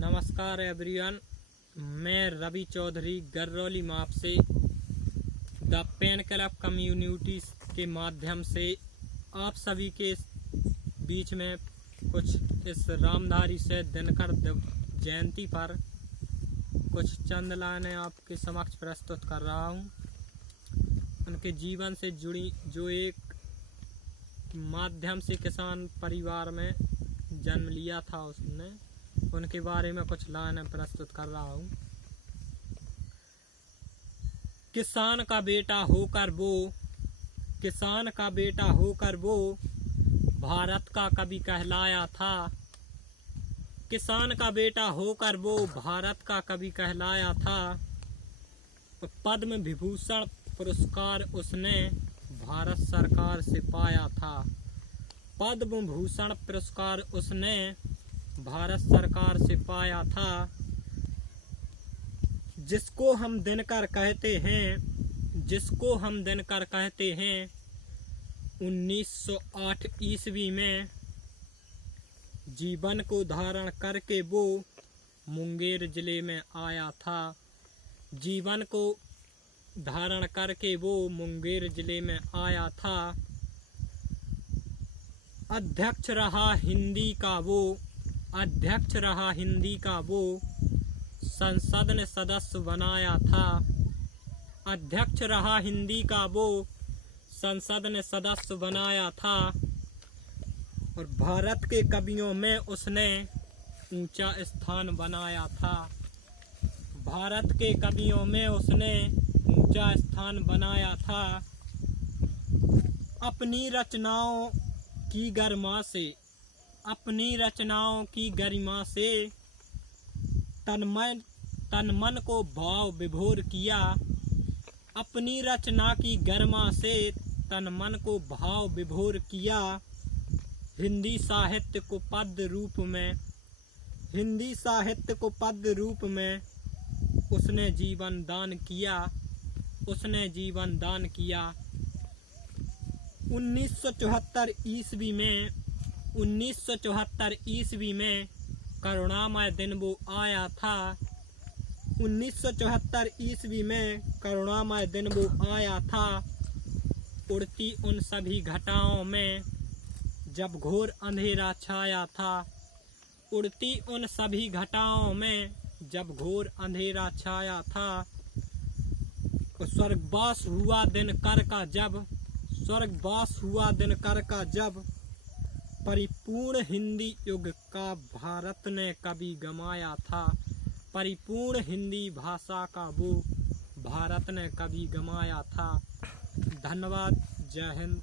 नमस्कार एवरीवन, मैं रवि चौधरी गरौली माप से द पेन क्लब कम्युनिटी के माध्यम से आप सभी के बीच में कुछ इस रामधारी से दिनकर जयंती पर कुछ चंद लाइनें आपके समक्ष प्रस्तुत कर रहा हूं। उनके जीवन से जुड़ी जो एक माध्यम से किसान परिवार में जन्म लिया था, उसने उनके बारे में कुछ लाइनें प्रस्तुत कर रहा हूँ। किसान का बेटा होकर वो भारत का कवि कहलाया था। किसान का बेटा होकर वो भारत का कवि कहलाया था। पद्म विभूषण पुरस्कार उसने भारत सरकार से पाया था। पद्म भूषण पुरस्कार उसने भारत सरकार से पाया था। जिसको हम दिनकर कहते हैं 1908 ईस्वी में जीवन को धारण करके वो मुंगेर जिले में आया था। जीवन को धारण करके वो मुंगेर जिले में आया था। अध्यक्ष रहा हिंदी का वो संसद ने सदस्य बनाया था। अध्यक्ष रहा हिंदी का वो संसद ने सदस्य बनाया था। और भारत के कवियों में उसने ऊंचा स्थान बनाया था। भारत के कवियों में उसने ऊंचा स्थान बनाया था। अपनी रचनाओं की गरिमा से तन मन को भाव विभोर किया। अपनी रचना की गरिमा से तन मन को भाव विभोर किया। हिंदी साहित्य को पद्य रूप में उसने जीवन दान किया। 1974 ईस्वी में करुणामय दिन वो आया था। 1974 ईस्वी में करुणामय दिन वो आया था। उड़ती उन सभी घटाओं में जब घोर अंधेरा छाया था। उड़ती उन सभी घटाओं में जब घोर अंधेरा छाया था। स्वर्गवास हुआ दिनकर का जब परिपूर्ण हिंदी युग का भारत ने कभी गमाया था। परिपूर्ण हिंदी भाषा का वो भारत ने कभी गमाया था। धन्यवाद। जय हिंद।